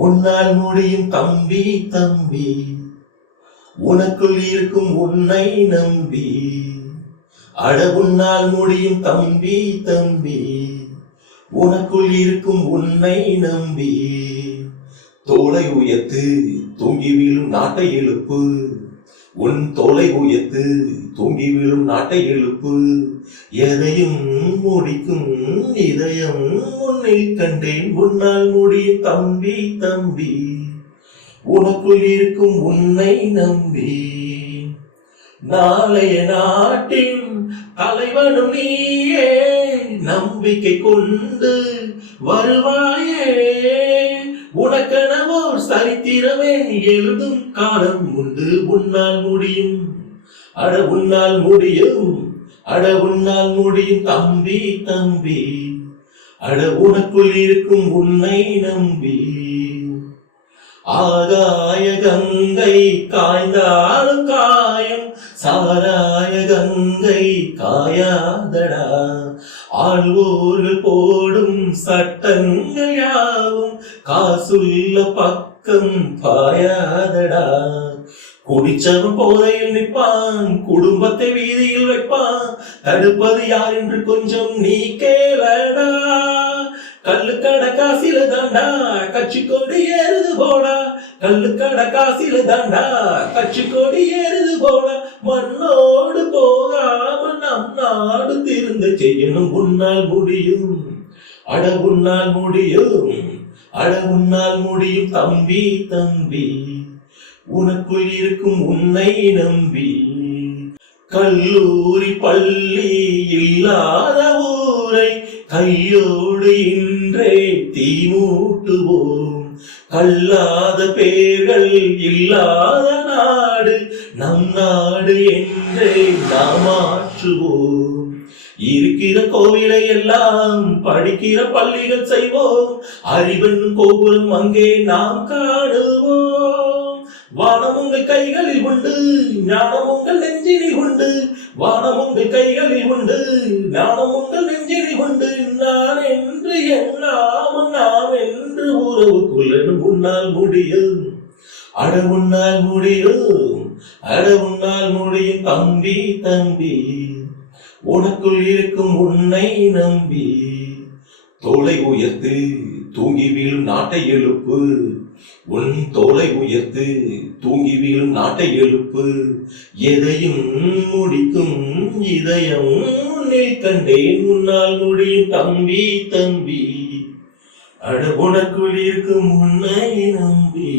உன்னால் முடியும் தம்பி தம்பி. உனக்குள் இருக்கும் உன்னை நம்பி. அட உன்னால் முடியும் தம்பி தம்பி. உனக்குள் இருக்கும் உன்னை நம்பி. தோலை உயர்த்து தூங்கி வீழும் நாட்டை எழுப்பு. உன் தோலை உயர்த்து தூங்கி விழும் நாட்டை எழுப்பு. எதையும் முடிக்கும் இதயம் உன்னை கண்டேன். உன்னால் முடியும் தம்பி தம்பி. உனக்குள் இருக்கும் உன்னை நம்பி. நாளைய நாட்டின் தலைவனும் நீயே நம்பிக்கை கொண்டு வருவாயே. உனக்கெனவோர் சரித்திரமே எழுதும் காலம் உண்டு உன்னால் முடியும். அட உன்னால் முடியும் அட உன்னால் முடியும் தம்பி தம்பி. அட உனக்குள் இருக்கும் உன்னை நம்பி. ஆகாய கங்கை காய்ந்தாலும் காயம் சாராய கங்கை காயாதடா. ஆழ்வோர்கள் போடும் சட்டங்கள் யாவும் காசுள்ள பக்கம் பாயாதடா. குடிச்சவன் போதையில் நிற்பான் குடும்பத்தை வீதியில் வைப்பான். தடுப்பது யார் என்று கொஞ்சம் நீ கேளடா கல்லுக்கட காசில தாண்டா கட்சி கொடி ஏறுது போடா. கல்லுக்கட காசில தாண்டா கட்சி கொடி ஏறுது போடா. மண்ணோடு போகாம நம் நாடு திருந்து செய்யணும். உன்னால் முடியும். அட உன்னால் முடியும். அட உன்னால் முடியும் தம்பி தம்பி. உனக்குள் இருக்கும் உன்னை நம்பி. கல்லூரி பள்ளி இல்லாத ஊரை கையோடு இன்றே தீமூட்டுவோம் கல்லாத பேர்கள் இல்லாத நாடு நம் நாடு என்றே நாம் ஆற்றுவோம். இருக்கிற கோவிலை எல்லாம் படிக்கிற பள்ளிகள் செய்வோம். அறிவன் கோபுரம் அங்கே நாம் காணுவோம். வானம் உங்கள் கைகளில் உண்டு ஞானம் உங்கள் நெஞ்சினில் உண்டு. வானம் உங்கள் கைகளில் உண்டு ஞானம் உங்கள் நெஞ்சினில் உண்டு. உன்னால் முடியும். அட உன்னால் முடியும். அட உன்னால் முடியும் தம்பி தம்பி. உனக்குள் இருக்கும் உன்னை நம்பி. தோலை உயர்த்து தூங்கி வீழும் நாட்டை எழுப்பு. உன் தோலை உயர்த்து தூங்கி வீழும் நாட்டை எழுப்பு. எதையும் முடிக்கும் இதயம் உன்னில் கண்டேன். உன்னால் முடியும் தம்பி தம்பி. அட உனக்குள் இருக்கும் உன்னை நம்பி.